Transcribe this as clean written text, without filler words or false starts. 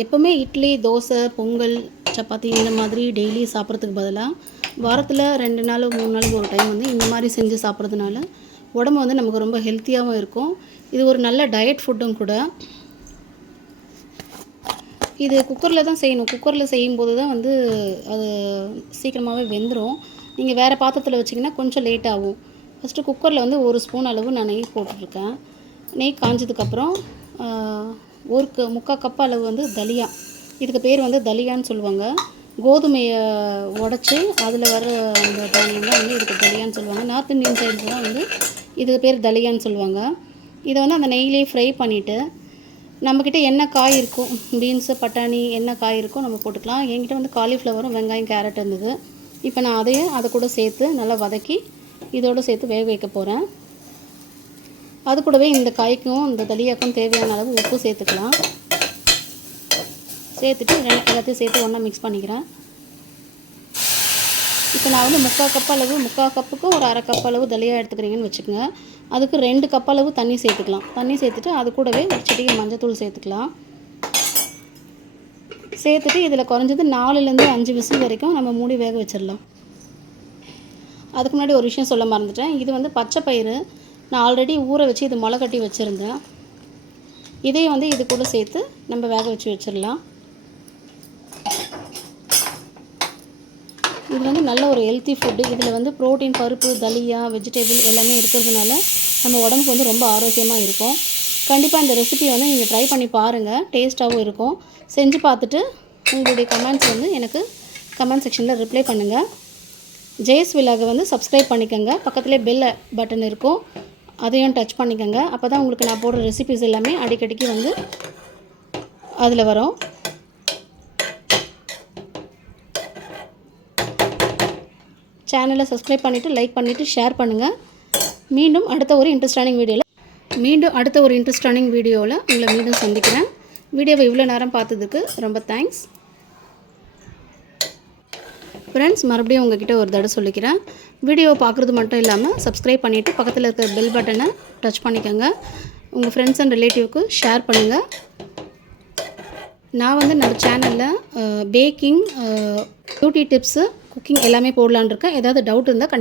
எப்போவுமே இட்லி, தோசை, பொங்கல், சப்பாத்தி இந்த மாதிரி டெய்லி சாப்பிட்றதுக்கு பதிலாக வாரத்தில் 2 நாள் 3 நாளைக்கு ஒரு டைம் வந்து இந்த மாதிரி செஞ்சு சாப்பிட்றதுனால உடம்பு வந்து நமக்கு ரொம்ப ஹெல்த்தியாகவும் இருக்கும். இது ஒரு நல்ல டயட் ஃபுட்டும் கூட. இது குக்கரில் தான் செய்யணும். குக்கரில் செய்யும்போது தான் வந்து அது சீக்கிரமாகவே வெந்துடும். நீங்கள் வேறு பாத்திரத்தில் வச்சிங்கன்னா கொஞ்சம் லேட் ஆகும். ஃபஸ்ட்டு குக்கரில் வந்து 1 ஸ்பூன் அளவு நான் நெய் போட்டுட்ருக்கேன். நெய் காஞ்சதுக்கப்புறம் 1/4 கப் அளவு வந்து தலியா, இதுக்கு பேர் வந்து தலியான்னு சொல்லுவாங்க. கோதுமையை உடச்சி அதில் வர அந்த தானியம் தான் வந்து இதுக்கு தலியான்னு சொல்லுவாங்க. நார்த் இந்தியன் சைடில் தான் வந்து இதுக்கு பேர் தலியான்னு சொல்லுவாங்க. இதை வந்து அந்த நெய்லேயே ஃப்ரை பண்ணிவிட்டு நம்மக்கிட்ட என்ன காய் இருக்கும், பீன்ஸு, பட்டாணி என்ன காய் இருக்கோ நம்ம போட்டுக்கலாம். என்கிட்ட வந்து காலிஃப்ளவரும் வெங்காயம், கேரட் இருந்தது. இப்போ நான் அதை கூட சேர்த்து நல்லா வதக்கி இதோடு சேர்த்து வேக வைக்க போகிறேன். அது கூடவே இந்த காய்க்கும் இந்த தலியாக்கும் தேவையான அளவு உப்பு சேர்த்துக்கலாம். சேர்த்துட்டு எல்லாத்தையும் சேர்த்து ஒன்றா மிக்ஸ் பண்ணிக்கிறேன். இப்போ நான் வந்து 3/4 கப்புக்கு ஒரு 1/2 கப் அளவு தலியா எடுத்துக்கிறீங்கன்னு வச்சுக்கோங்க. அதுக்கு 2 கப் அளவு தண்ணி சேர்த்துக்கலாம். தண்ணி சேர்த்துட்டு அது கூடவே ஒரு சிட்டிகை மஞ்சத்தூள் சேர்த்துக்கலாம். சேர்த்துட்டு இதில் குறைஞ்சது 4லேருந்து 5 விசில் வரைக்கும் நம்ம மூடி வேக வச்சிடலாம். அதுக்கு முன்னாடி ஒரு விஷயம் சொல்ல மறந்துட்டேன். இது வந்து பச்சை பயிறு நான் ஆல்ரெடி ஊற வச்சு இது முளை கட்டி வச்சுருந்தேன். இதையும் வந்து இது கூட சேர்த்து நம்ம வேக வச்சு வச்சிடலாம். இது வந்து நல்ல ஒரு ஹெல்த்தி ஃபுட்டு. இதில் வந்து ப்ரோட்டீன், பருப்பு, தலியா, வெஜிடபிள் எல்லாமே இருக்கிறதுனால நம்ம உடம்புக்கு வந்து ரொம்ப ஆரோக்கியமாக இருக்கும். கண்டிப்பாக இந்த ரெசிபி வந்து நீங்கள் ட்ரை பண்ணி பாருங்கள். டேஸ்ட்டாகவும் இருக்கும். செஞ்சு பார்த்துட்டு உங்களுடைய கமெண்ட்ஸ் வந்து எனக்கு கமெண்ட் செக்ஷனில் ரிப்ளை பண்ணுங்கள். ஜெயஸ் விலாகை வந்து சப்ஸ்கிரைப் பண்ணிக்கோங்க. பக்கத்துலேயே பெல் பட்டன் இருக்கும், அதையும் டச் பண்ணிக்கோங்க. அப்போ தான் உங்களுக்கு நான் போடுற ரெசிபிஸ் எல்லாமே அடிக்கடிக்கு வந்து அதில் வரும். சேனலை சப்ஸ்கிரைப் பண்ணிவிட்டு லைக் பண்ணிவிட்டு ஷேர் பண்ணுங்கள். மீண்டும் அடுத்த ஒரு இன்ட்ரெஸ்டானிங் வீடியோவில் உங்களை மீண்டும் சந்திக்கிறேன். வீடியோவை இவ்வளோ நேரம் பார்த்ததுக்கு ரொம்ப தேங்க்ஸ் ஃப்ரெண்ட்ஸ். மறுபடியும் உங்ககிட்ட ஒரு தடவை சொல்லிக்கிறேன். வீடியோவை பார்க்குறது மட்டும் இல்லாமல் சப்ஸ்கிரைப் பண்ணிவிட்டு பக்கத்தில் இருக்கிற பெல் பட்டனை டச் பண்ணிக்கோங்க. உங்கள் ஃப்ரெண்ட்ஸ் அண்ட் ரிலேட்டிவ்க்கு ஷேர் பண்ணுங்கள். நான் வந்து நம்ம சேனலில் பேக்கிங், பியூட்டி டிப்ஸு, குக்கிங் எல்லாமே போடலான்னு இருக்கேன். ஏதாவது டவுட் இருந்தால்